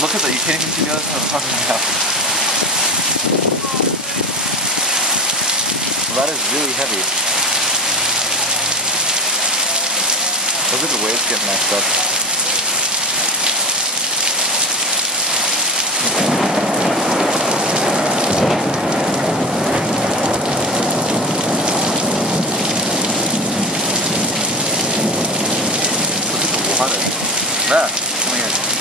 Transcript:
look at that. You can't even see the other side of the fucking house. Well, that is really heavy. Look at the waves getting messed up. Look at the water. There, come here.